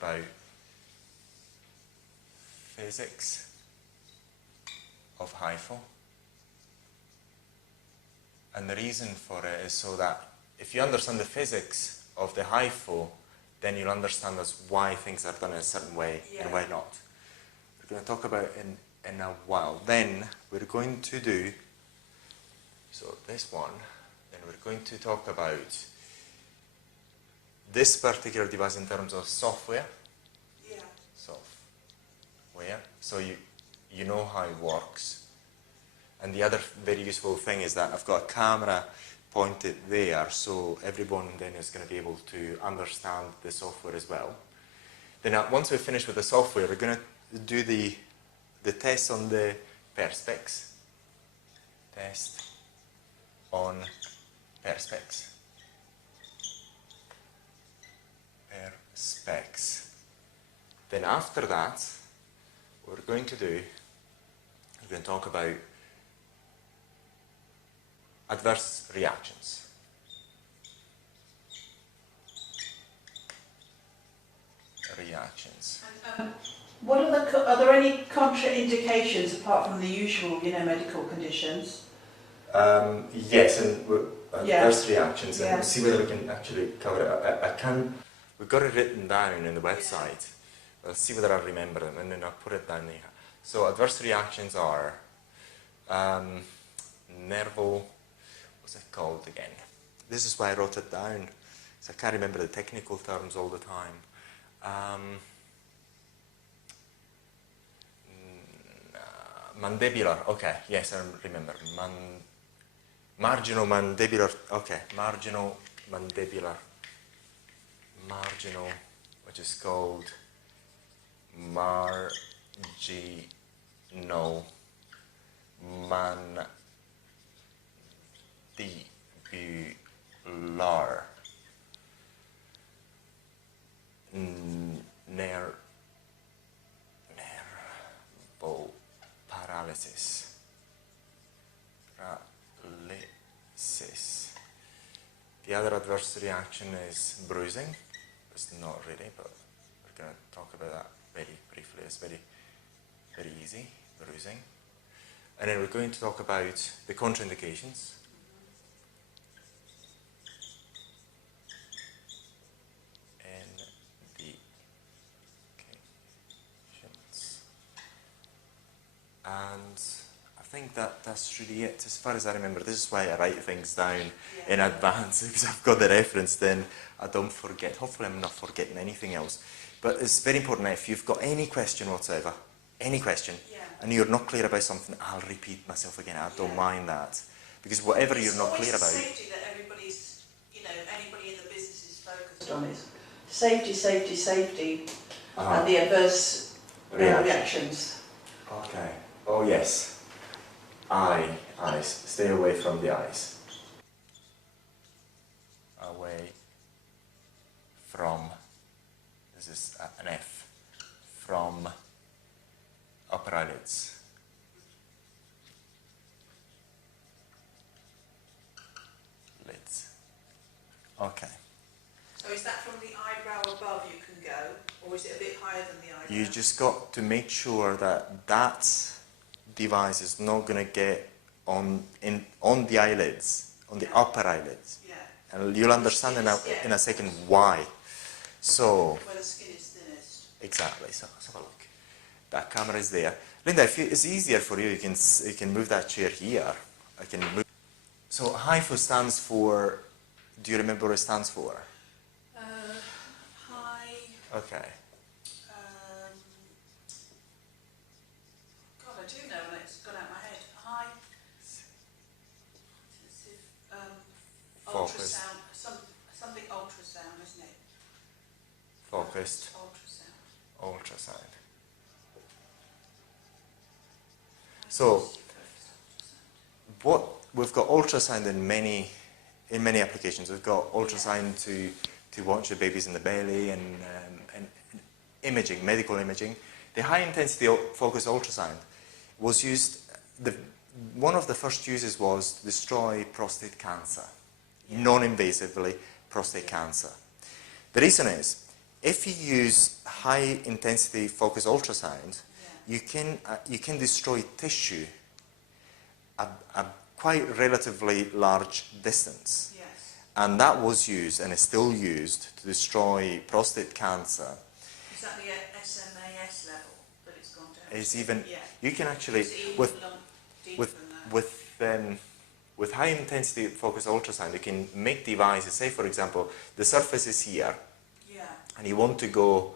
about physics of Hifu. And the reason for it is so that if you understand the physics of the Hifu, then you'll understand why things are done in a certain way and why not. We're going to talk about it in a while. Then we're going to do, so this one, then we're going to talk about this particular device in terms of software. Software. So you know how it works. And the other very useful thing is that I've got a camera pointed there, so everyone then is going to be able to understand the software as well. Then once we finish with the software, we're going to do the test on the perspex. Test on perspex. Perspex. Then after that, what we're going to do, we're going to talk about adverse reactions. What are there any contraindications apart from the usual, medical conditions? Yes, and adverse reactions, and we'll see whether we can actually cover it. We've got it written down in the website. I'll see whether I remember them, and then I'll put it down there. So adverse reactions are what's it called again? This is why I wrote it down, because I can't remember the technical terms all the time. Mandibular, okay, yes, I remember. Marginal mandibular, okay, marginal mandibular. Marginal, which is called marginal mandibular nerval paralysis. The other adverse reaction is bruising. It's not really, but we're going to talk about that very briefly. It's very, very easy, bruising. And then we're going to talk about the contraindications. And I think that's really it. As far as I remember, this is why I write things down in advance, because I've got the reference, then I don't forget. Hopefully I'm not forgetting anything else. But it's very important that if you've got any question whatsoever, any question, and you're not clear about something, I'll repeat myself again. I don't mind that. Because whatever you're not clear about... It's safety that everybody's, anybody in the business is focused on is safety, safety, safety, and the adverse reactions. Okay. Oh yes. Eyes. Stay away from the eyes. Away from, this is an F, from upper eyelids. Lids. Okay. So is that from the eyebrow above you can go, or is it a bit higher than the eyebrow? You just got to make sure that that device is not going to get on the eyelids, on the upper eyelids. Yeah. And you'll understand in a second why. So, where the skin is thinnest. Exactly. So let's have a look. That camera is there. Linda, if it's easier for you, you can move that chair here. I can move. So Hifu stands for. Do you remember what it stands for? High. Okay. God, I do know, and it's gone out of my head. High. Ultrasound. Something ultrasound, isn't it? Focused. Ultrasound. Ultrasound. So, what we've got ultrasound in many applications. We've got ultrasound to watch the babies in the belly and imaging, medical imaging. The high intensity focused ultrasound was used. One of the first uses was to destroy prostate cancer, non-invasively prostate cancer. The reason is If you use high intensity focus ultrasound, you can destroy tissue at a quite relatively large distance. Yes. And that was used and is still used to destroy prostate cancer. Is that the SMAS level that it's gone down? It's even, yeah. you can actually, It's even with high intensity focus ultrasound, you can make devices, say for example, the surface is here, yeah. and you want to go,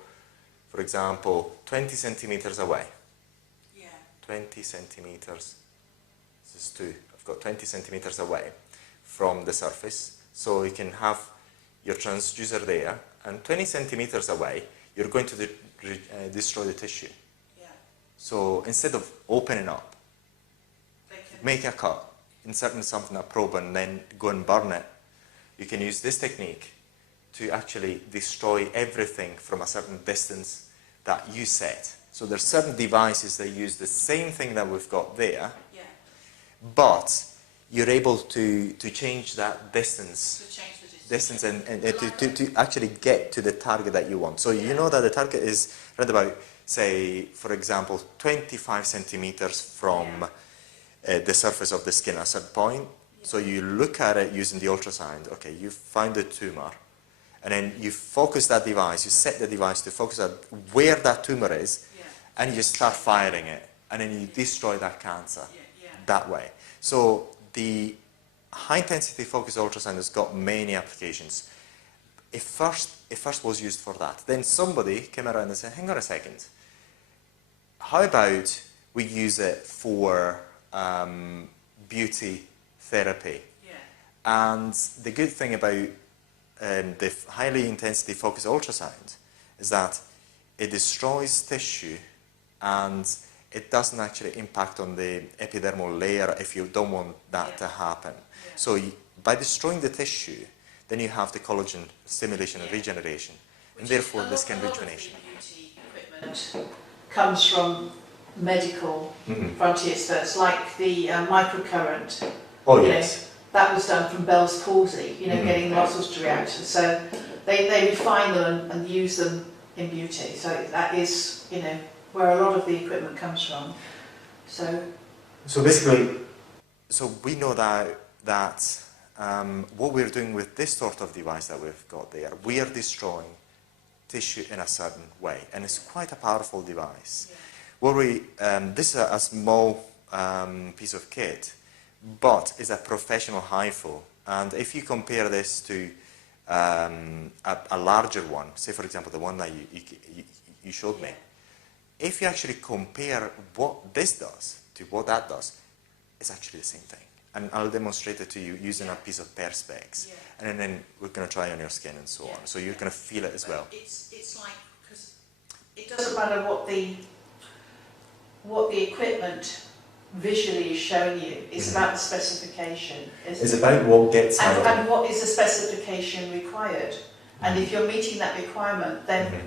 for example, 20 centimeters away. Yeah. 20 centimeters, this is 2, I've got 20 centimeters away from the surface, so you can have your transducer there, and 20 centimeters away, you're going to destroy the tissue. Yeah. So instead of opening up, They can make a cut, insert something, a probe, and then go and burn it, you can use this technique to actually destroy everything from a certain distance that you set. So there's certain devices that use the same thing that we've got there, yeah. but you're able to change that distance. To change the distance. And to actually get to the target that you want. So you know that the target is around about, say, for example, 25 centimeters from the surface of the skin at a certain point. Yeah. So you look at it using the ultrasound, okay, you find the tumor, and then you focus that device, you set the device to focus at where that tumor is, and you just start firing it, and then you destroy that cancer that way. So the high-intensity focused ultrasound has got many applications. It first was used for that. Then somebody came around and said, hang on a second, how about we use it for beauty therapy? Yeah. And the good thing about the highly intensity focused ultrasound is that it destroys tissue and it doesn't actually impact on the epidermal layer if you don't want that to happen. Yeah. So by destroying the tissue, then you have the collagen stimulation and regeneration, and therefore the skin rejuvenation. Beauty equipment comes from medical frontiers first, like the microcurrent. Oh yes. That was done from Bell's palsy, getting the muscles to react. So they refine them and use them in beauty. So that is, where a lot of the equipment comes from. So basically, we know that what we're doing with this sort of device that we've got there, we are destroying tissue in a certain way, and it's quite a powerful device. Yeah. This is a small piece of kit, but it's a professional Hifu, and if you compare this to a larger one, say for example the one that you showed me, if you actually compare what this does to what that does, it's actually the same thing. And I'll demonstrate it to you using a piece of perspex, and then we're going to try on your skin and so on. So you're going to feel it as well. It's like, because it doesn't matter what the equipment visually is showing you. It's about the specification. It's about what gets out. And what is the specification required. And if you're meeting that requirement, then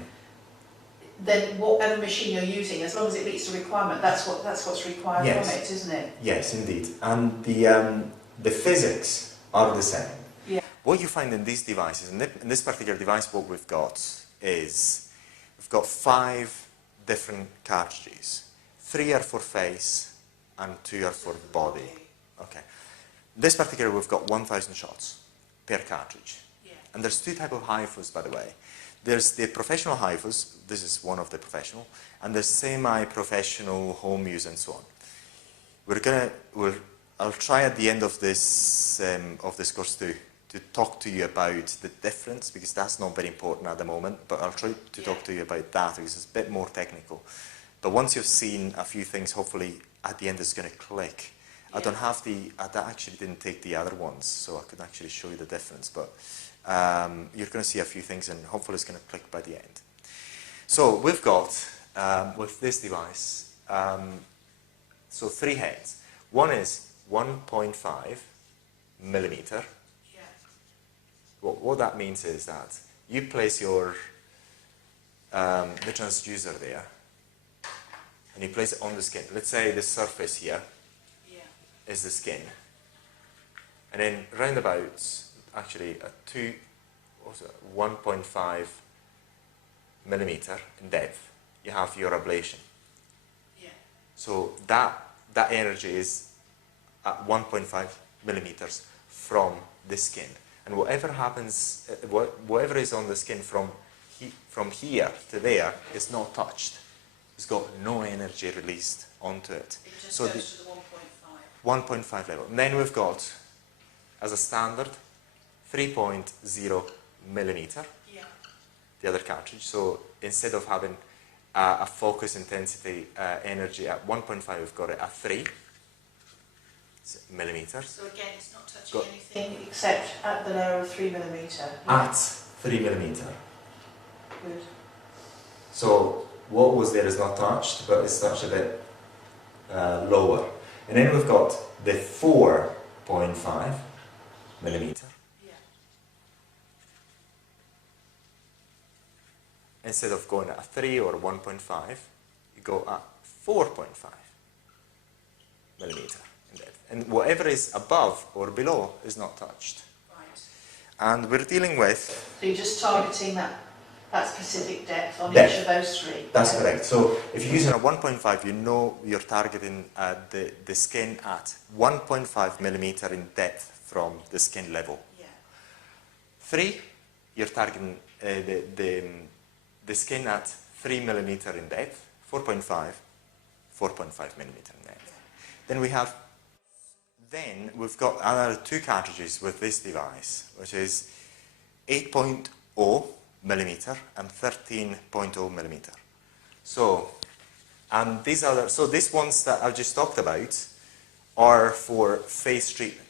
whatever machine you're using, as long as it meets the requirement, that's what's required from it, isn't it? Yes, indeed. And the physics are the same. Yeah. What you find in these devices, in this particular device, what we've got is we've got 5 different cartridges. 3 are for face and 2 are for body. Okay. This particular, we've got 1,000 shots per cartridge. Yeah. And there's 2 types of Hifus, by the way. There's the professional Hifus, this is one of the professional, and there's semi-professional home use and so on. I'll try at the end of this course to talk to you about the difference, because that's not very important at the moment, but I'll try to talk to you about that because it's a bit more technical. But once you've seen a few things, hopefully at the end it's going to click. I don't have I actually didn't take the other ones, so I could actually show you the difference, but you're going to see a few things and hopefully it's going to click by the end. So we've got, with this device, so 3 heads. One is 1.5 millimeter. Yeah. What that means is that you place your the transducer there, and you place it on the skin. Let's say the surface here is the skin, and then roundabouts actually 1.5 millimeter in depth, you have your ablation. Yeah. So that energy is at 1.5 millimeters from the skin. And whatever happens, whatever is on the skin from here to there is not touched. It's got no energy released onto it. It just So goes to the 1.5. 1.5 level. And then we've got, as a standard, 3.0 millimeter, Yeah. the other cartridge. So instead of having a focus intensity energy at 1.5, we've got it at 3 millimeters. So again, it's not touching anything except at the layer of 3 millimeter. At 3 millimeter. Good. So what was there is not touched, but it's touched a bit lower. And then we've got the 4.5 millimeter. Yeah. Instead of going at 3 or 1.5, you go at 4.5 millimeter in depth. And whatever is above or below is not touched. Right. And we're dealing with... So you're just targeting that specific depth on Depth. each of those 3. That's correct. So if you're using a 1.5, you know you're targeting the skin at 1.5 millimeter in depth from the skin level. Yeah. 3, you're targeting the skin at 3 millimeter in depth. 4.5 millimeter in depth. Yeah. Then we've got another 2 cartridges with this device, which is 8.0 millimeter and 13.0 millimeter. So, and these ones that I've just talked about are for face treatment.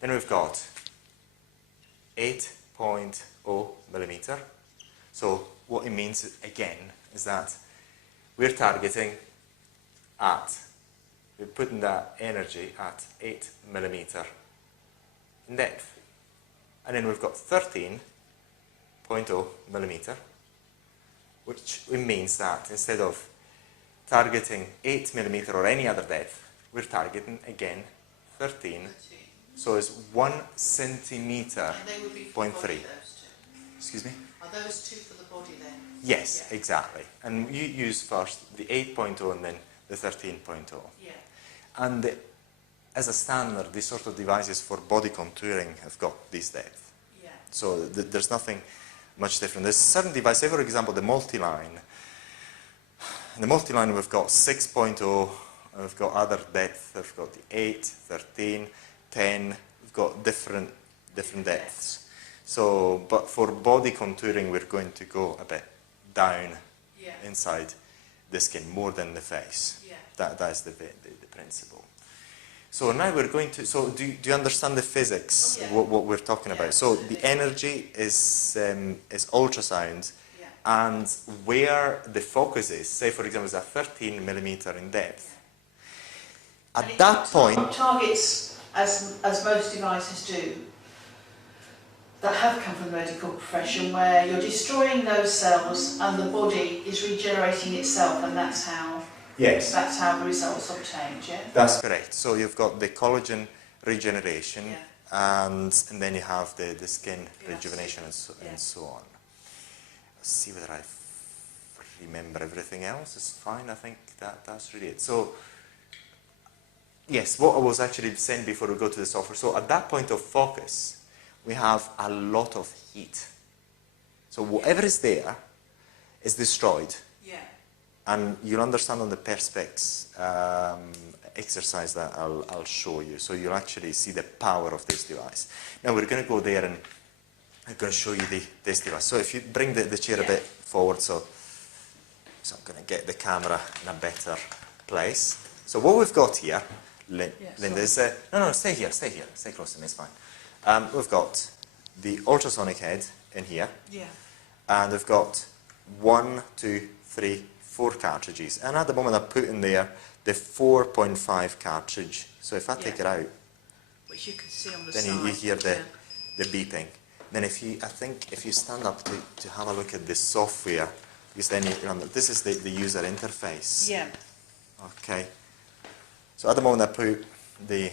Then we've got 8.0 millimeter. So what it means again is that we're targeting we're putting that energy at 8 millimeter in depth. And then we've got 13.0 millimeter, which means that instead of targeting 8 millimeter or any other depth, we're targeting again 13. So it's 1 centimeter, And they would be for 0.3. the body, those 2. Excuse me? Are those 2 for the body then? Yes, Yeah. exactly. And you use first the 8.0 and then the 13.0. Yeah. And as a standard, these sort of devices for body contouring have got this depth. Yeah. So there's nothing much different. There's certain devices, for example, the multiline. In the multiline, we've got 6.0, we've got other depth, we've got the 8, 13, 10, we've got different depths. So, but for body contouring, we're going to go a bit down inside the skin, more than the face. Yeah. That's the principle. So now we're going to, so do you understand the physics, what we're talking about? So the energy is ultrasound, and where the focus is, say for example, is at 13 millimeter in depth. At that point... Targets, as most devices do, that have come from the medical profession, where you're destroying those cells and the body is regenerating itself, and that's how the results are obtained, yeah? That's correct. So you've got the collagen regeneration, and then you have the skin rejuvenation and so on. Let's see whether I remember everything else. It's fine, I think that's really it. So, yes, what I was actually saying before we go to the software, so at that point of focus, we have a lot of heat. So whatever is there is destroyed. Yeah. And you'll understand on the Perspex exercise that I'll show you. So you'll actually see the power of this device. Now we're going to go there and I'm going to show you this device. So if you bring the chair a bit forward, so I'm going to get the camera in a better place. So what we've got here, Linda, is... no, stay here, stay close to me, it's fine. We've got the ultrasonic head in here, and we've got 1, 2, 3, 4 cartridges. And at the moment I put in there the 4.5 cartridge. So if I take it out, which you can see on the then side, you hear the beeping. Then if you stand up to have a look at the software, because then this is the user interface. Yeah. Okay. So at the moment I put the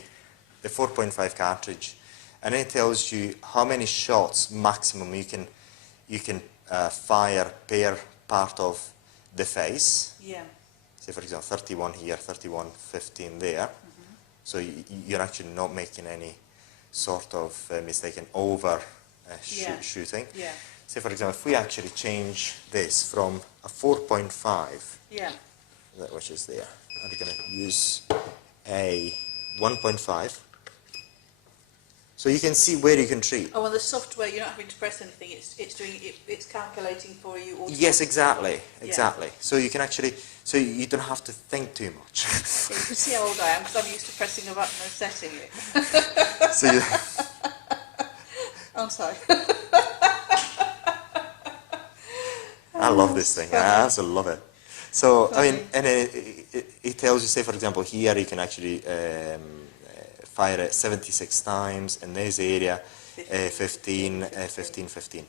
4.5 cartridge, and it tells you how many shots maximum you can fire per part of the face. Yeah. Say for example 31 here, 31, 15 there. So you're actually not making any sort of mistake in over shooting. Yeah. Say for example, if we actually change this from a 4.5, Yeah. which is there, I'm going to use a 1.5. So you can see where you can treat. Oh, and the software, you're not having to press anything, it's doing it, it's calculating for you automatically. Yes, exactly. Yeah. So you can actually, so you don't have to think too much. Yeah, you can see how old I am, because I'm used to pressing a button and setting it. So you, I'm sorry. I love this thing. I absolutely love it. So, I mean, and it tells you, say, for example, here you can actually fire it 76 times, in this area, 15, 15, 15.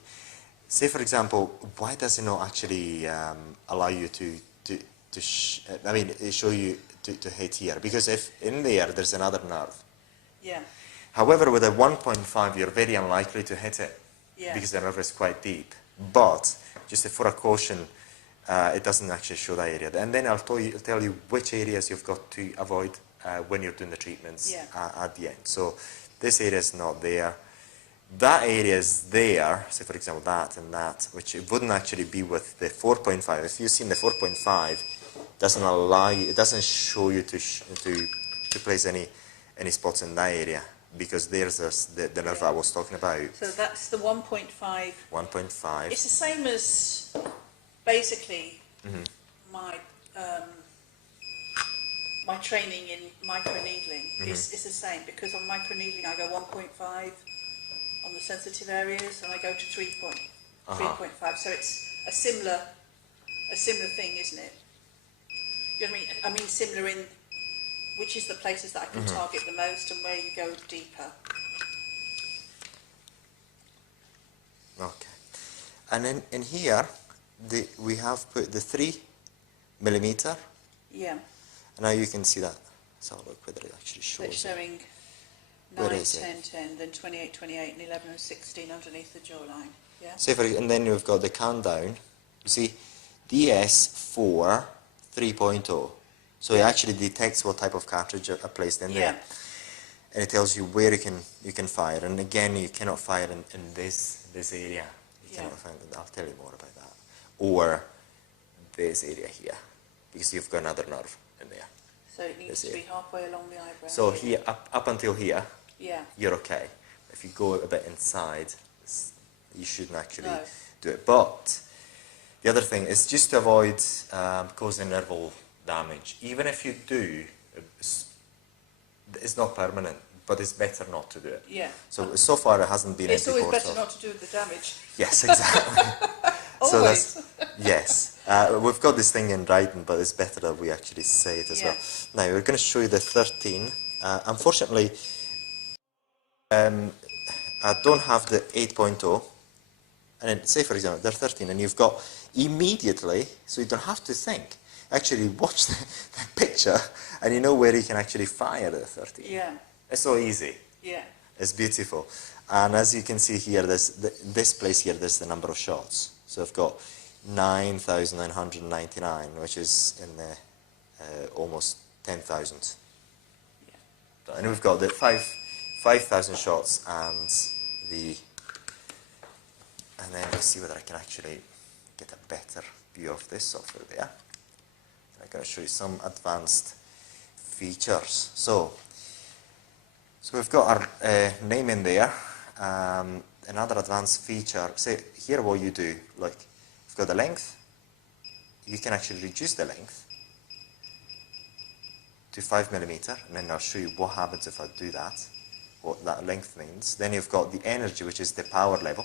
Say, for example, why does it not actually allow you show you to hit here? Because if in there's another nerve. Yeah. However, with a 1.5, you're very unlikely to hit it, Yeah. because the nerve is quite deep. But just for a caution, it doesn't actually show that area. And then I'll tell you which areas you've got to avoid when you're doing the treatments at the end. So this area is not there. That area is there, say for example that and that, which it wouldn't actually be with the 4.5. If you've seen the 4.5, doesn't allow you, it doesn't show you to place any spots in that area, because there's the nerve I was talking about. So that's the 1.5. 1.5. It's the same as basically my my training in microneedling is the same, because on microneedling I go 1.5 on the sensitive areas, and I go to 3.5. So it's a similar thing, isn't it? You know what I mean? I mean similar in which is the places that I can target the most and where you go deeper. Okay. And then in here, we have put the 3mm. Yeah. And now you can see that. Let's have a look whether it actually shows. So it's showing 9, 10, 10, then 28, 28, and 11 and 16 underneath the jawline. Yeah. And then you've got the countdown. You see, DS4 3.0. So it actually detects what type of cartridge are placed in there. And it tells you where you can fire. And again, you cannot fire in this area. You cannot find it. I'll tell you more about that. Or this area here, because you've got another nerve in there. So it needs to be halfway along the eyebrow. So here, up until here, yeah, you're okay. If you go a bit inside, you shouldn't actually do it. But the other thing is just to avoid causing nerval damage. Even if you do, it's not permanent, but it's better not to do it. Yeah. So far it hasn't been. It's always better not to do the damage. Yes, exactly. So Always. Yes. We've got this thing in writing, but it's better that we actually say it as well. Now we're going to show you the 13. Unfortunately, I don't have the 8.0. And then say, for example, they're 13, and you've got immediately, so you don't have to think. Actually watch the picture, and you know where you can actually fire the 13. Yeah. It's so easy. Yeah. It's beautiful. And as you can see here, this place here, there's the number of shots. So I've got 9,999, which is in the almost 10,000. Yeah. And we've got the 5,000 shots and then let's see whether I can actually get a better view of this software there. I'm going to show you some advanced features. So we've got our name in there. Another advanced feature, say here what you do, like you've got the length, you can actually reduce the length to 5mm, and then I'll show you what happens if I do that, what that length means. Then you've got the energy, which is the power level.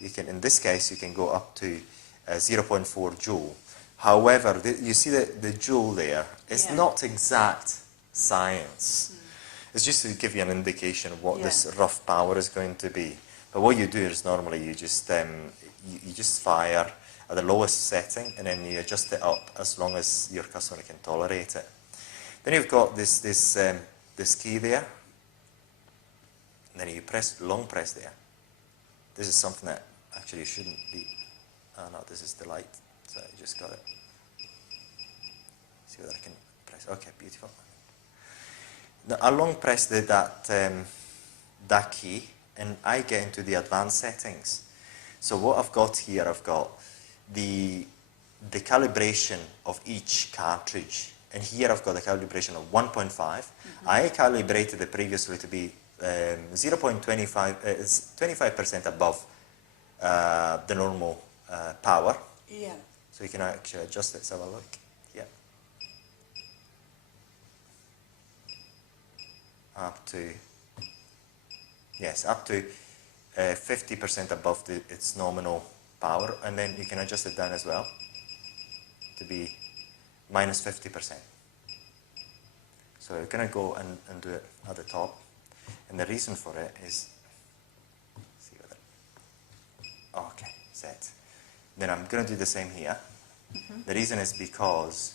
You can, in this case, you can go up to 0.4 joule. However, you see the joule there, it's not exact science. It's just to give you an indication of what this rough power is going to be. But what you do is normally you just fire at the lowest setting, and then you adjust it up as long as your customer can tolerate it. Then you've got this key there, and then you long press there. This is something that actually you shouldn't be, oh no, this is the light, so I just got it. See whether I can press, okay, beautiful. Now, I long press that key, and I get into the advanced settings. So what I've got here, I've got the calibration of each cartridge. And here I've got a calibration of 1.5. I calibrated it previously to be 25% above the normal power. Yeah. So you can actually adjust it. Let's have a look. Yeah. Up to, yes, up to 50% above its nominal power. And then you can adjust it down as well to be minus 50%. So we're going to go and do it at the top. And the reason for it is, see whether, okay, set. Then I'm going to do the same here. The reason is because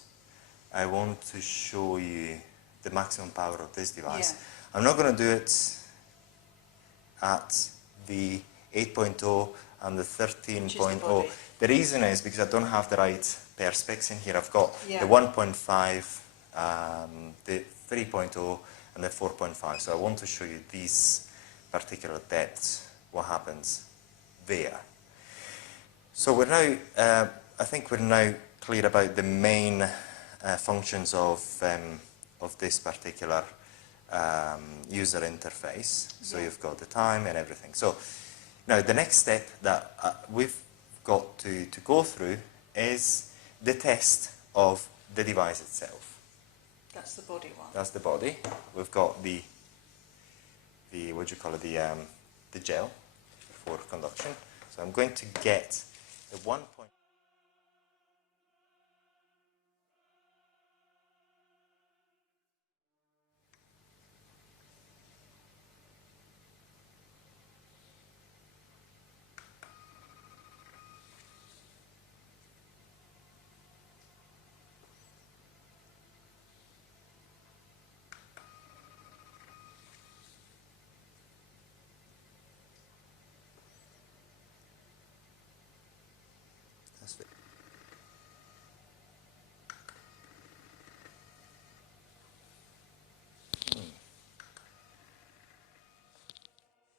I want to show you the maximum power of this device. Yeah. I'm not going to do it at the 8.0 and the 13.0. The reason is because I don't have the right perspex in here. I've got the 1.5, the 3.0 and the 4.5. So I want to show you these particular depths, what happens there. So we're now, I think we're now clear about the main functions of this particular user interface. So you've got the time and everything. So now the next step that we've got to go through is the test of the device itself. That's the body one. That's the body. We've got the what do you call it, the gel for conduction. So I'm going to get the 1. That's it.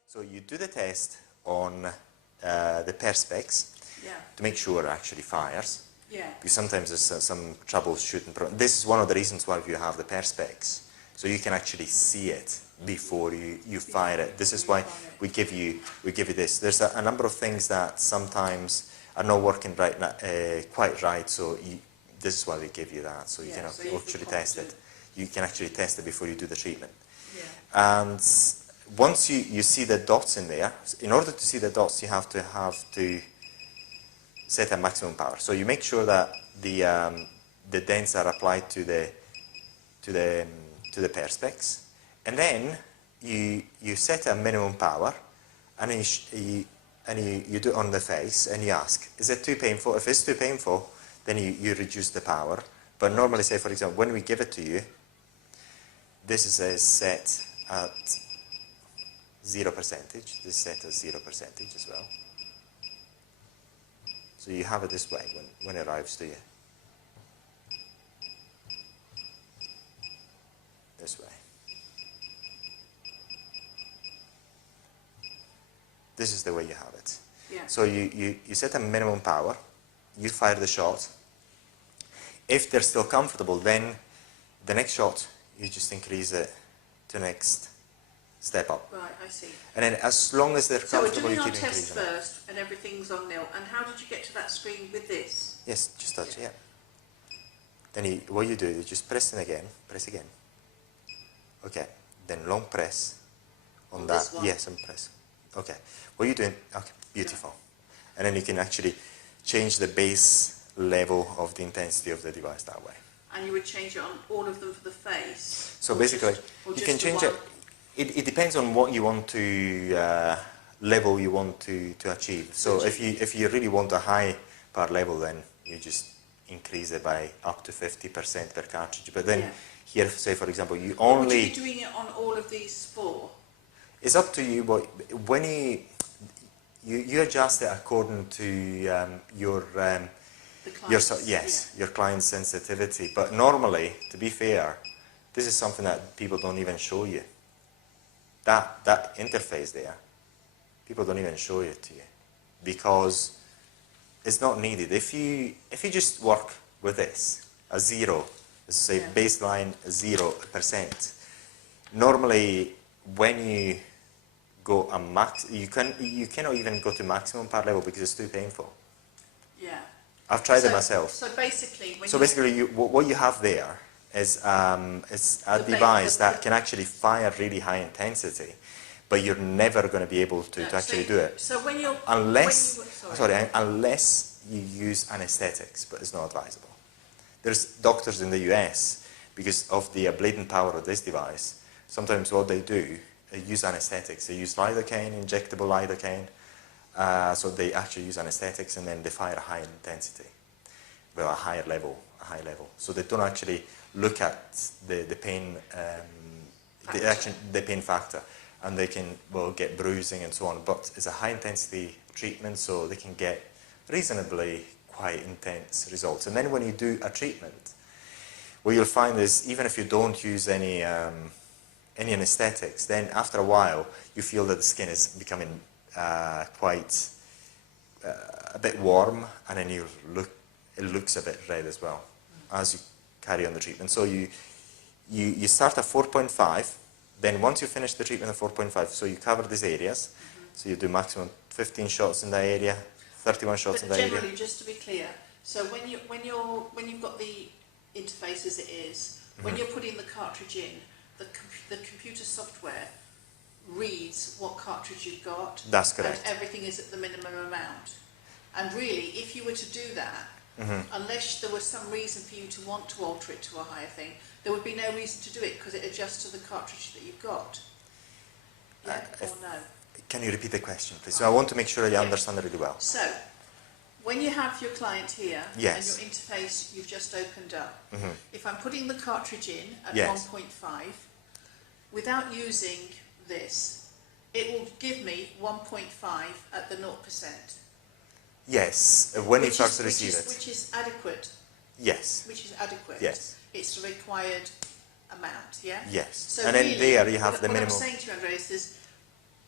So you do the test on the perspex to make sure it actually fires. Yeah. Because sometimes there's some troubleshooting. This is one of the reasons why you have the perspex. So you can actually see it before you fire it. This is why we give you this. There's a number of things that sometimes are not working right quite right. So this is why we give you that. So you can actually test it. You can actually test it before you do the treatment. Yeah. And once you see the dots in there, in order to see the dots, you have to set a maximum power. So you make sure that the dents are applied to the perspex, and then you set a minimum power, and you do it on the face, and you ask, is it too painful? If it's too painful, then you reduce the power. But normally, say for example, when we give it to you, this is set at 0%. This is set at 0% as well. So you have it this way when it arrives to you. This way. This is the way you have it. Yeah. So you set a minimum power, you fire the shot. If they're still comfortable, then the next shot, you just increase it to the next step up. Right, I see. And then as long as they're comfortable, you keep keep increasing. So we're doing our test first, and everything's on nil. And how did you get to that screen with this? Yes, just touch, yeah. Then what you do is just press again, Okay, then long press on that. Yes, and press. Okay, what you're doing, okay, beautiful. Yeah. And then you can actually change the base level of the intensity of the device that way. And you would change it on all of them for the face? So basically, you can change it. It depends on what you want to, level you want to achieve. So if you really want a high power level, then you just increase it by up to 50% per cartridge. But then here, say for example, you only... Would you be doing it on all of these 4? It's up to you, but when you adjust it according to your your client's sensitivity. But normally, to be fair, this is something that people don't even show you. That interface there, people don't even show it to you because it's not needed. If you just work with this, a zero, let's say baseline 0%. Normally, when you go a max, you cannot even go to maximum power level because it's too painful. Yeah. I've tried it myself. So basically, what you have there is a device that can actually fire really high intensity, but you're never going to be able to actually do it. So when you're unless you use anesthetics, but it's not advisable. There's doctors in the US, because of the ablatant power of this device, sometimes what they do, they use anesthetics. They use lidocaine, injectable lidocaine. So they actually use anesthetics and then they fire a high intensity, well, a high level. So they don't actually look at the pain, the pain factor, and they can get bruising and so on. But it's a high intensity treatment, so they can get reasonably quite intense results. And then when you do a treatment, what you'll find is even if you don't use any anesthetics, then after a while you feel that the skin is becoming quite a bit warm, and then it looks a bit red as well as you carry on the treatment. So you start at 4.5, then once you finish the treatment at 4.5, so you cover these areas, so you do maximum 15 shots in that area, 31 shots in that area. Generally, just to be clear, so when you've got the interface as it is, when you're putting the cartridge in, the computer software reads what cartridge you've got. That's correct. And everything is at the minimum amount. And really, if you were to do that, unless there was some reason for you to want to alter it to a higher thing, there would be no reason to do it because it adjusts to the cartridge that you've got. Yeah, or no? Can you repeat the question, please? So I want to make sure that you understand it really well. So, when you have your client here and Yes. your interface you've just opened up, if I'm putting the cartridge in at Yes. 1.5, without using this, it will give me 1.5 at the 0%. Yes, when you first receive it. Which is adequate. Yes. Which is adequate. Yes. It's the required amount, yeah? Yes. So and really, then there you have the what minimum. I'm saying to you, Andreas, is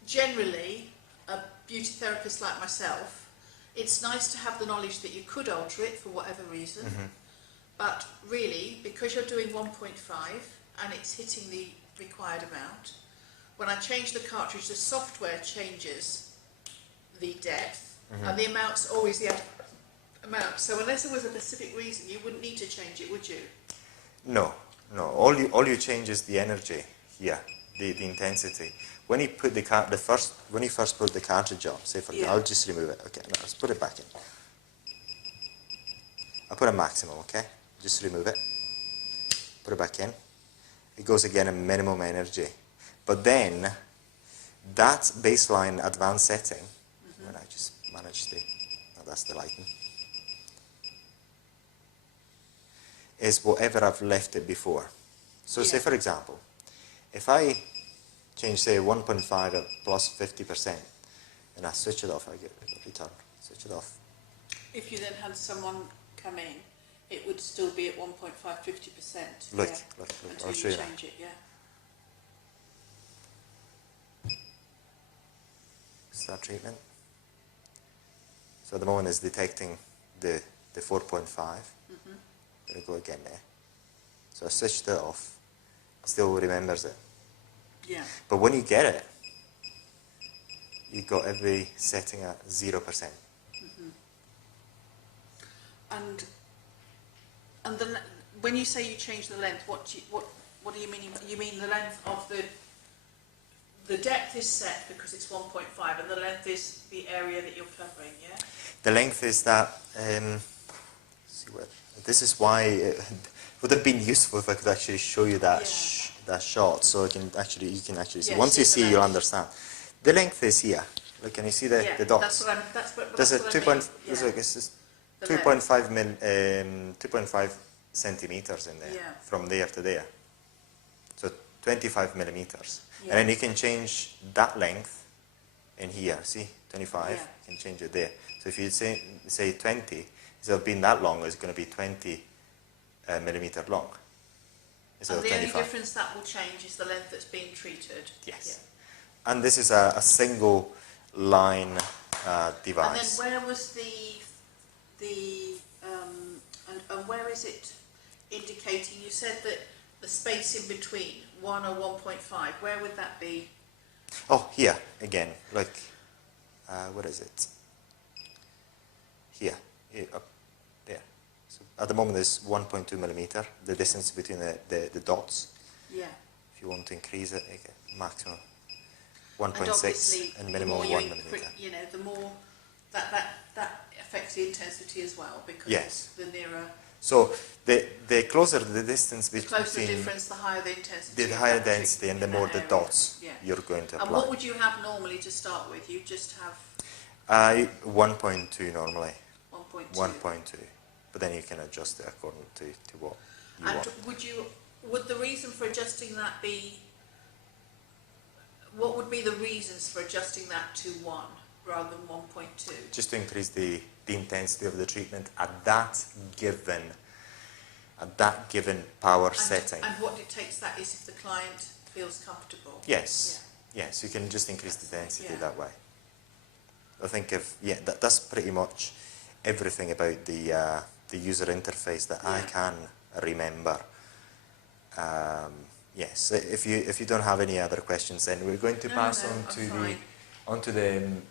generally, a beauty therapist like myself, it's nice to have the knowledge that you could alter it for whatever reason, but really, because you're doing 1.5 and it's hitting the required amount, when I change the cartridge, the software changes the depth, and the amount's always the amount. So unless there was a specific reason, you wouldn't need to change it, would you? No. All you change is the energy here, the intensity. When you put when you first put the cartridge on, say for example, I'll just remove it. Okay, now let's put it back in. I'll put a maximum, okay? Just remove it. Put it back in. It goes again at minimum energy. But then, that baseline advanced setting, when I just manage to, that's the lighting, is whatever I've left it before. So say for example, if I change say 1.5 at plus 50%, and I switch it off, I get return, switch it off. If you then had someone come in, it would still be at 1.5, 50%. Look, until I'll show you change it, Start treatment. So at the moment it's detecting the 4.5. It'll go again there. So I switched it off. It still remembers it. Yeah. But when you get it, you got every setting at 0%. And when you say you change the length, what do you mean? You mean the length of the depth is set because it's 1.5, and the length is the area that you're covering, yeah? The length is that. This is why it would have been useful if I could actually show you that that shot, so you can actually see. Yeah, Once you see, you'll understand. The length is here. Look, can you see the dots? There's a 2.5 centimeters in there, from there to there. So 25 millimeters. And then you can change that length in here, see, 25, Yeah. you can change it there. So if you say 20, instead of being that long, it's going to be 20 millimeter long. And the only difference that will change is the length that's being treated. Yes. Yeah. And this is a single line device. And then where was and where is it indicating? You said that the space in between 1 or 1.5. Where would that be? Oh, here again. Like, what is it? Here, up there. So at the moment, there's 1.2 millimeter. The distance between the dots. Yeah. If you want to increase it, okay, maximum 1.6 and minimum 1 millimeter. You know, the more that affects the intensity as well, because yes. the nearer. So the closer the distance between, the closer the difference, the higher the intensity. The higher density and the more the dots you're going to apply. And what would you have normally to start with? You just have 1.2 normally. 1.2. 1.2, but then you can adjust it according to what you want. And would the reason for adjusting that be? What would be the reasons for adjusting that to 1 rather than 1.2? Just to increase the intensity of the treatment at that given power setting. And what dictates that is if the client feels comfortable. Yes, yes, you can just increase the density that way. I think that's pretty much everything about the user interface that I can remember. Yes, if you don't have any other questions, then we're going to pass on to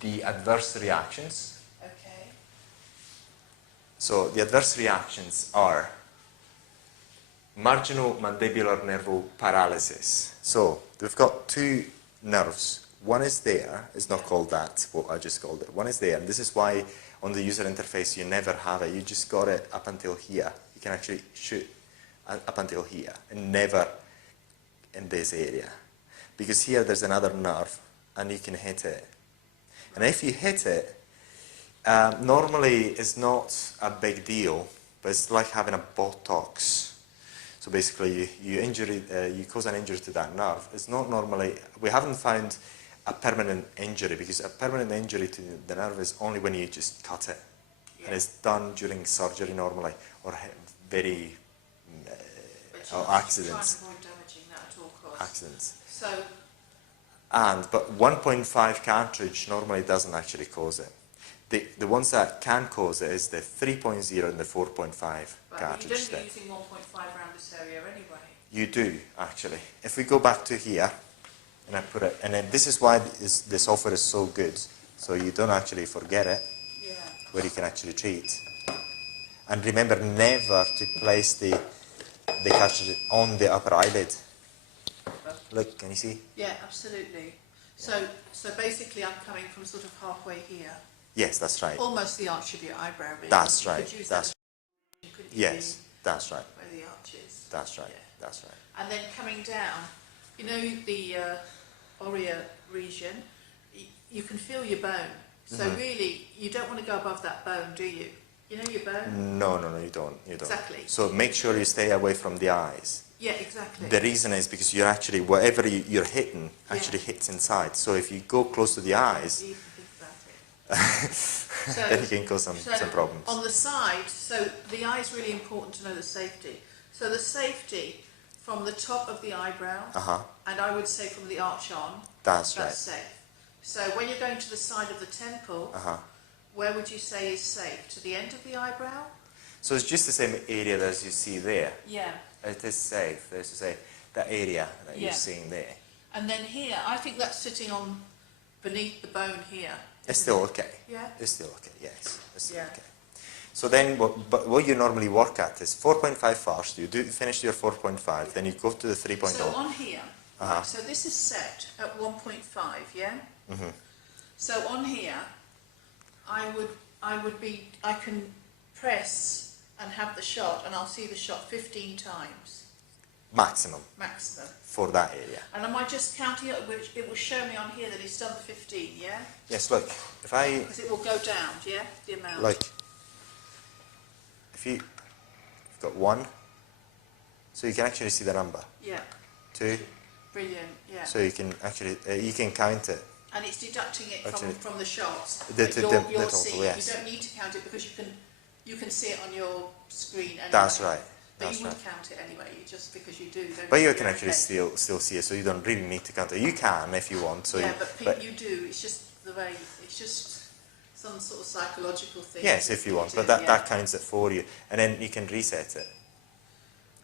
the adverse reactions. Okay. So the adverse reactions are marginal mandibular nerval paralysis. So we've got two nerves. One is there, it's not called that, what I just called it. One is there, and this is why on the user interface you never have it. You just got it up until here. You can actually shoot up until here, and never in this area. Because here there's another nerve, and you can hit it. And if you hit it, normally it's not a big deal, but it's like having a Botox. So basically you cause an injury to that nerve. It's not normally, we haven't found a permanent injury, because a permanent injury to the nerve is only when you just cut it. And it's done during surgery normally, or very or accidents. Try and avoid damaging that at all costs. Accidents. So. But 1.5 cartridge normally doesn't actually cause it. The ones that can cause it is the 3.0 and the 4.5 cartridge. You don't be using 1.5 around this area anyway. You do, actually. If we go back to here, and I put it, and then this is why the software is so good, so you don't actually forget it, where you can actually treat. And remember never to place the cartridge on the upper eyelid. Look, can you see? Yeah, absolutely. So basically I'm coming from sort of halfway here. Yes, that's right. Almost the arch of your eyebrow. Really. That's right. That's yes, that's right. Where the arch is. That's right. That's right. And then coming down, you know the Aurea region, you can feel your bone. So really, you don't want to go above that bone, do you? You know your bone? No, you don't. Exactly. So make sure you stay away from the eyes. Yeah, exactly. The reason is because you're actually, whatever you're hitting actually hits inside. So if you go close to the eyes, you can think about it. then you can cause some problems. On the side, so the eye is really important to know the safety. So the safety from the top of the eyebrow, and I would say from the arch on, that's right. Safe. So when you're going to the side of the temple, where would you say is safe? To the end of the eyebrow? So it's just the same area as you see there. Yeah. It is safe. There's to say that area that you're seeing there. And then here, I think that's sitting on beneath the bone here. It's still okay. Yeah. It's still okay. Yes. It's still okay. So then, what you normally work at is 4.5 first. You finish your 4.5, then you go to the 3.0. So on here, so this is set at 1.5, yeah. So on here, I can press and have the shot, and I'll see the shot 15 times. Maximum. For that area. And am I just counting it? It will show me on here that it's done the 15, yeah? Yes, look, if I... Because it will go down, yeah, the amount. Like, if you've got 1, so you can actually see the number. Yeah. 2. Brilliant, yeah. So you can actually, you can count it. And it's deducting it Actually, from the shots. The You're total, seeing. yes. You don't need to count it because you can see it on your screen anyway. That's right. But That's you would right. count it anyway, just because you do. Don't But you in can your actually head. still see it, so you don't really need to count it. You can if you want. So yeah, you, but you do. It's just the way. It's just some sort of psychological thing. yes, if you want. But that counts it for you, and then you can reset it.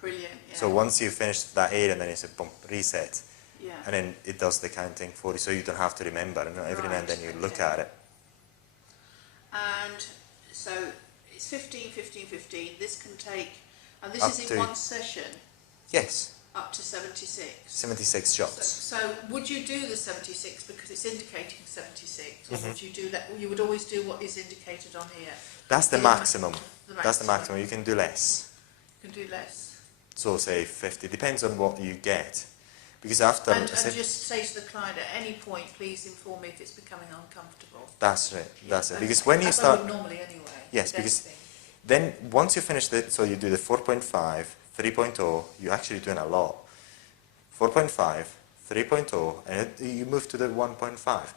Brilliant. Yeah. So once you finish that area, then you say boom, reset. Yeah. And then it does the counting for you, so you don't have to remember. And every now and then you look at it. And so it's 15, 15, 15. This can take, and this Up is to- in one session, Yes, up to 76. 76 shots. So would you do the 76 because it's indicating 76, or Mhm. would you do that? You would always do what is indicated on here. That's the The maximum. The That's the maximum. You can do less. You can do less. So say 50. Depends on what you get. Because after... And just say to the client at any point, please inform me if it's becoming uncomfortable. That's right. That's it. Okay. Because when you As I start... would normally anyway. Yes, with because anything. then once you finish the... So you do the 4.5, 3.0, you're actually doing a lot. 4.5, 3.0, and you move to the 1.5.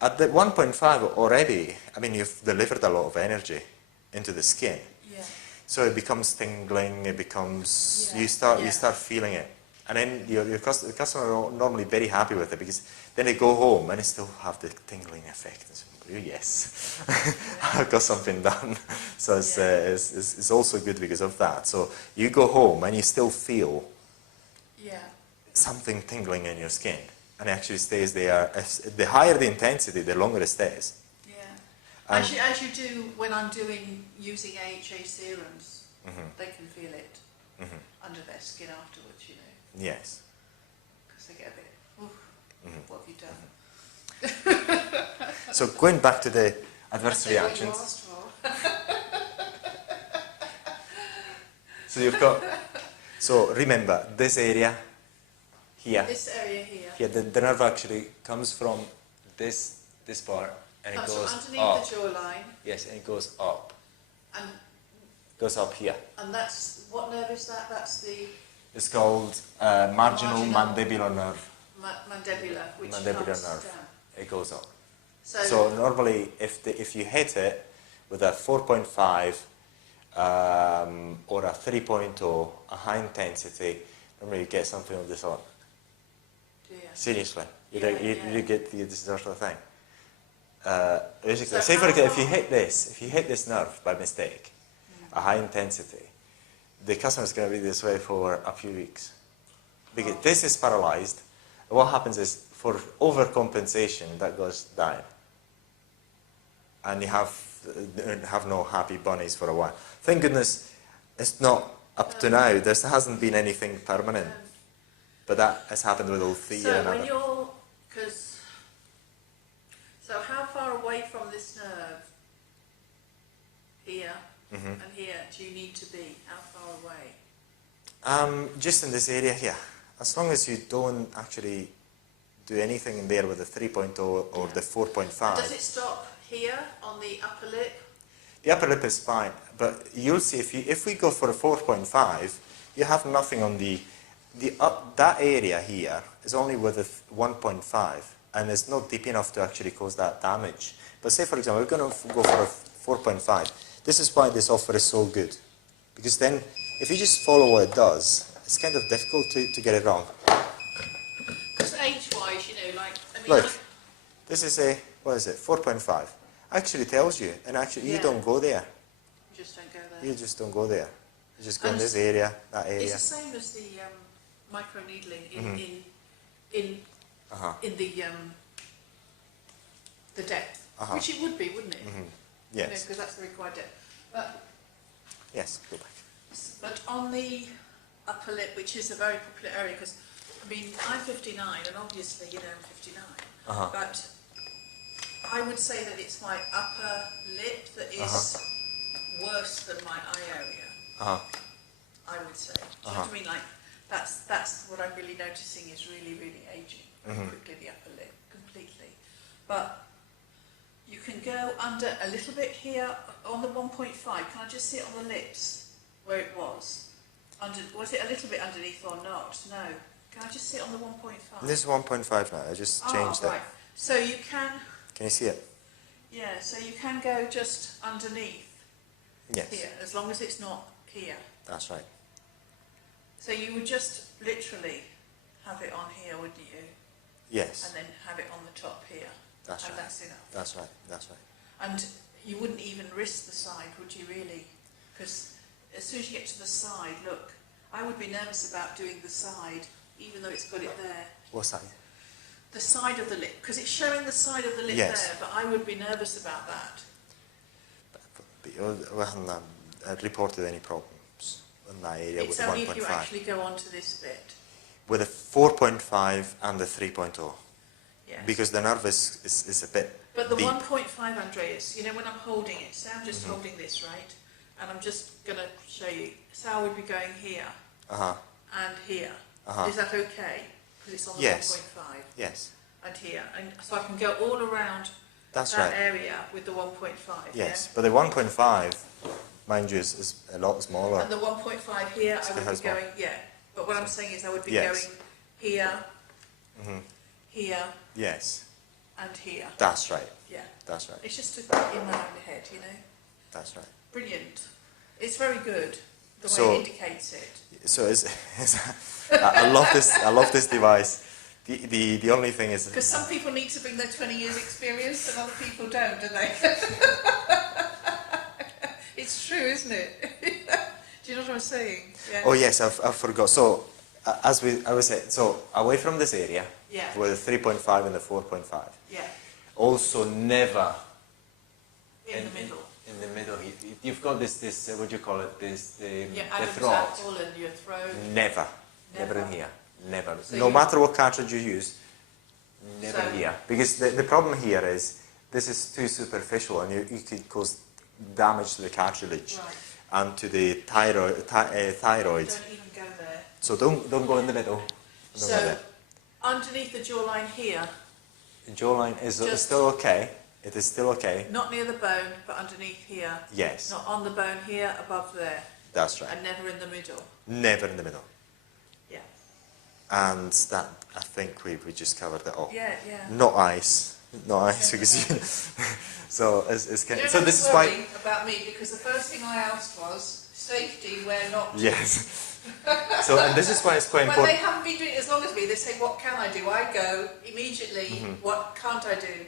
At the 1.5 already, I mean, you've delivered a lot of energy into the skin. Yeah. So it becomes tingling, it becomes... Yeah. You start feeling it. And then the customer are normally very happy with it, because then they go home and they still have the tingling effect. It's, oh, yes, I've got something done. So it's also good because of that. So you go home and you still feel something tingling in your skin, and it actually stays there. The higher the intensity, the longer it stays. Yeah. As you do when I'm using AHA serums, they can feel it under their skin afterwards, you know. Yes. Because they get a bit, what have you done? So going back to the adverse reactions. What you asked for. So you've got, so remember, this area here. This area here. Yeah, the nerve actually comes from this part, and it goes underneath up. the jawline. Yes, and it goes up. And Goes up here. And that's, what nerve is that? That's the It's called marginal mandibular nerve. mandibular, which Mandibular comes nerve. down. It goes up. So, So normally, if you hit it with a 4.5 or a 3.0, a high intensity, normally you get something of this sort. Seriously, you get this sort of thing. Basically, So say for example, if you hit this nerve by mistake, a high intensity, the customer is going to be this way for a few weeks. Because this is paralyzed. What happens is, for overcompensation, that goes down. And you have no happy bunnies for a while. Thank goodness it's not up to now. There hasn't been anything permanent. But that has happened with Althea so and when other. you're, so how far away from this nerve, here and here, do you need to be? How far away? Just in this area here. As long as you don't actually do anything in there with the 3.0 or the 4.5. Does it stop here on the upper lip? The upper lip is fine, but you'll see if we go for a 4.5, you have nothing on that area here is only with a 1.5, and it's not deep enough to actually cause that damage. But say for example, we're going to go for a 4.5. This is why this offer is so good, because then if you just follow what it does, it's kind of difficult to get it wrong. Because age-wise, you know, like, I mean, Look, this is a, what is it, 4.5. Actually tells you, and actually you don't go there. You just don't go there. You just don't go there. You just go in this area, that area. It's the same as the microneedling in the depth, which it would be, wouldn't it? Yes. Because that's the required depth. But, Yes, go back. but on the upper lip, which is a very popular area, because I mean, I'm 59, and obviously, you know, I'm 59, but I would say that it's my upper lip that is worse than my eye area. I would say. Do you know what I mean? Like, that's what I'm really noticing is really, really aging very quickly, the upper lip, completely. But you can go under a little bit here on the 1.5. Can I just see it on the lips where it was? Was it a little bit underneath or not? No. Can I just see it on the 1.5? This is 1.5 now. I just changed right. it. So you can... Can you see it? Yeah, so you can go just underneath Yes. here, as long as it's not here. That's right. So you would just literally have it on here, wouldn't you? Yes. And then have it on the top here. That's and right. that's enough. That's right. That's right. And you wouldn't even risk the side, would you really? Because as soon as you get to the side, look, I would be nervous about doing the side, even though it's got it there. What side? The side of the lip, because it's showing the side of the lip Yes. there, but I would be nervous about that. We haven't reported any problems in that area with It's the 1.5. only if you actually go onto this bit. With a 4.5 and the 3.0. Yes. Because the nerve is a bit But the deep. 1.5, Andreas, you know, when I'm holding it, say I'm just holding this, right? And I'm just going to show you. So I would be going here and here. Is that okay? Because it's on the 1.5. Yes. And here. And so I can go all around That's that right. area with the 1.5. Yes. Yeah? But the 1.5, mind you, is a lot smaller. And the 1.5 here, I would be small. going, yeah. But what I'm saying is I would be Yes. going here, here, Yes. and here. That's right. Yeah. That's right. It's just in my own head, you know. That's right. Brilliant. It's very good, the way So- it indicates it. So I love this. I love this device. The only thing is Because some people need to bring their 20 years experience and other people don't, do they? It's true, isn't it? Do you know what I'm saying? Yeah. Oh yes, I forgot. So I was saying, so away from this area, Yeah. with the 3.5 and the 4.5. Yeah. Also, never In the middle. In the middle, you've got this what do you call it? The Adam's throat. apple and your throat. Never Never. in here. Never. So No you- matter what cartridge you use, never So- here. Because the problem here is this is too superficial, and you could cause damage to the cartilage Right. and to the thyroid. Don't even go there. So don't go in the middle. Don't go So, there. underneath the jawline here, The jawline is Just- still okay. It is still okay. not near the bone, but underneath here. Yes, Not on the bone here, above there. that's right. And never in the middle. Never in the middle. Yeah. And that, I think we just covered it all. Yeah, yeah. Not ice. Not ice, because so it's You don't so have this to is why. worry about me, because the first thing I asked was safety where not to. Yes. So, and this is why it's quite When they important. haven't been doing it as long as me, they say, what can I do? I go immediately, what can't I do?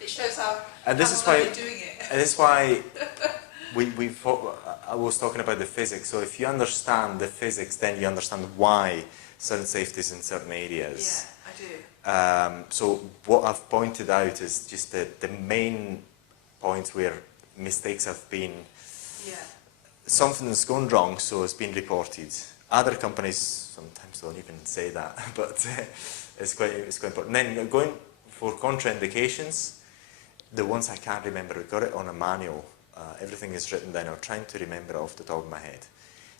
It shows how, And this how is well why- you're doing it. And this is why I was talking about the physics. So if you understand the physics, then you understand why certain safeties in certain areas. Yeah, I do. So what I've pointed out is just the main points where mistakes have been. Yeah. Something's gone wrong, so it's been reported. Other companies sometimes don't even say that, but it's quite important. Then going for contraindications, the ones I can't remember, we got it on a manual. Everything is written down. I'm trying to remember off the top of my head.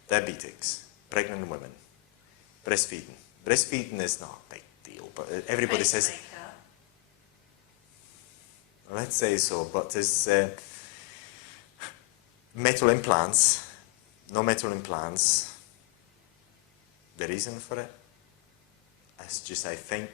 Diabetics, pregnant women, breastfeeding. Breastfeeding is not a big deal, but everybody says, Pacemaker. let's say so, but it's metal implants, no metal implants. The reason for it is just, I think,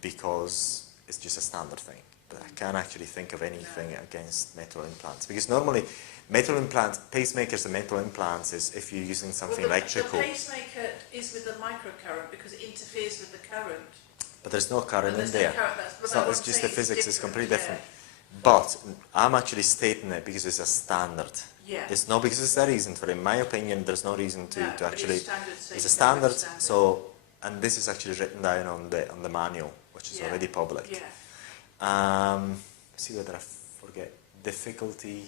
because it's just a standard thing. But I can't actually think of anything against metal implants. Because normally, metal implants, pacemakers and metal implants is if you're using something Well, electrical. The pacemaker is with the microcurrent because it interferes with the current. But there's no current And in there's no there. current, that's- but So what it's I'm just the saying physics is completely yeah. different. But I'm actually stating it because it's a standard. Yeah. It's not because it's a reason for it. In my opinion, there's no reason to No, but actually. it's standard It's safety a standard. standard. So, and this is actually written down on the manual, which is Yeah. already public. Yeah. See whether I forget difficulty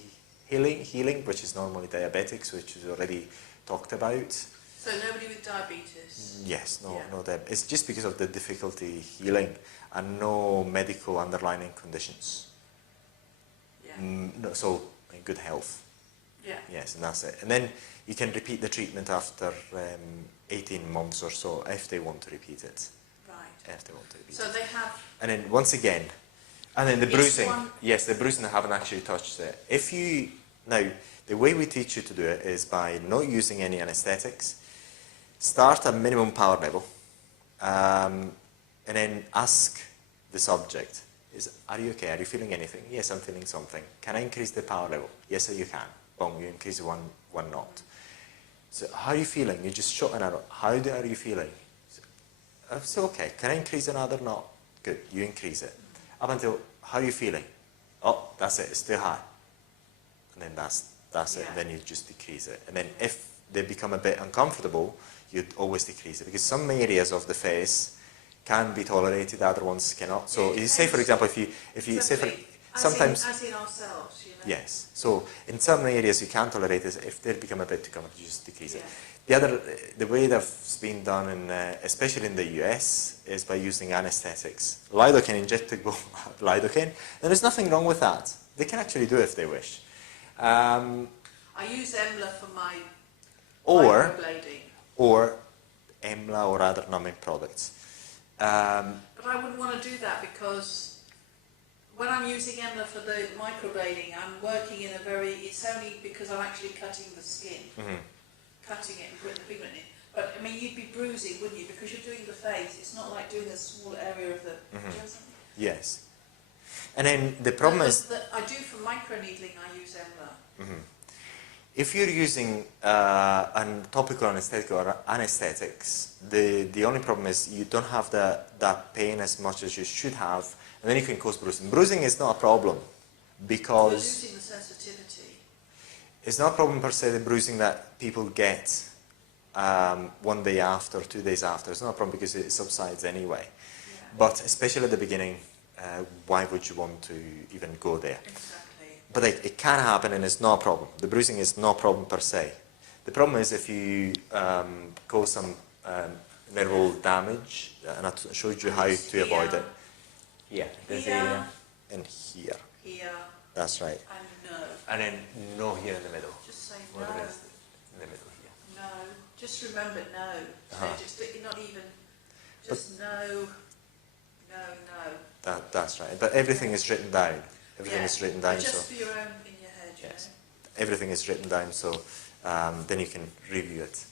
healing, which is normally diabetics, which is already talked about. So nobody with diabetes. Yes, Yeah. no, it's just because of the difficulty healing and no medical underlying conditions. Yeah. No, so in good health. Yeah. Yes, and that's it. And then you can repeat the treatment after 18 months or so if they want to repeat it. Right. If they want to repeat So it. they have. And then once again, and then the Each bruising. one- Yes, the bruising I haven't actually touched it. If you now, the way we teach you to do it is by not using any anesthetics. Start at minimum power level, and then ask the subject is, are you okay? Are you feeling anything? Yes, I'm feeling something. Can I increase the power level? Yes, sir, you can. Boom, you increase one knot. So how are you feeling? You just shot an arrow. How are you feeling? So okay, can I increase another knot? Good, you increase it. Up until, how are you feeling? Oh, that's it, it's still high. And then that's it, then you just decrease it. And then if they become a bit uncomfortable, you'd always decrease it. Because some areas of the face can be tolerated, other ones cannot. So you say, for example, if you say, for sometimes... As in ourselves, you know? Yes. So in some areas you can tolerate it. If they become a bit too comfortable, you just decrease it. The way that's been done, especially in the US, is by using anesthetics. Lidocaine, injectable lidocaine. And there's nothing wrong with that. They can actually do it if they wish. I use EMLA for my microblading. Or EMLA or other numbing products. But I wouldn't want to do that because when I'm using EMLA for the microblading, I'm working in a very, it's only because I'm actually cutting the skin, cutting it and putting the pigment in. But I mean, you'd be bruising, wouldn't you? Because you're doing the face. It's not like doing a small area of the... Do you know something? Yes. And then the problem is... I do for microneedling, I use EMLA. If you're using a topical anesthetic or anesthetics, the only problem is you don't have that pain as much as you should have, and then you can cause bruising. Bruising is not a problem because... You're losing the sensitivity. It's not a problem per se, the bruising that people get 1 day after, 2 days after. It's not a problem because it subsides anyway. Yeah. But especially at the beginning, why would you want to even go there? Exactly. But it can happen and it's no problem. The bruising is no problem per se. The problem is if you cause some nerval damage, and I showed you how to avoid it. Yeah, this area and here. Here. That's right. And no. And then no here in the middle. Just say no. no. The rest in the middle here. No. Just remember no. So just not even. Just no. No. That's right. But everything is written down. Everything is written down. But just so for your own in your head. Yes. You know? Everything is written down, so then you can review it.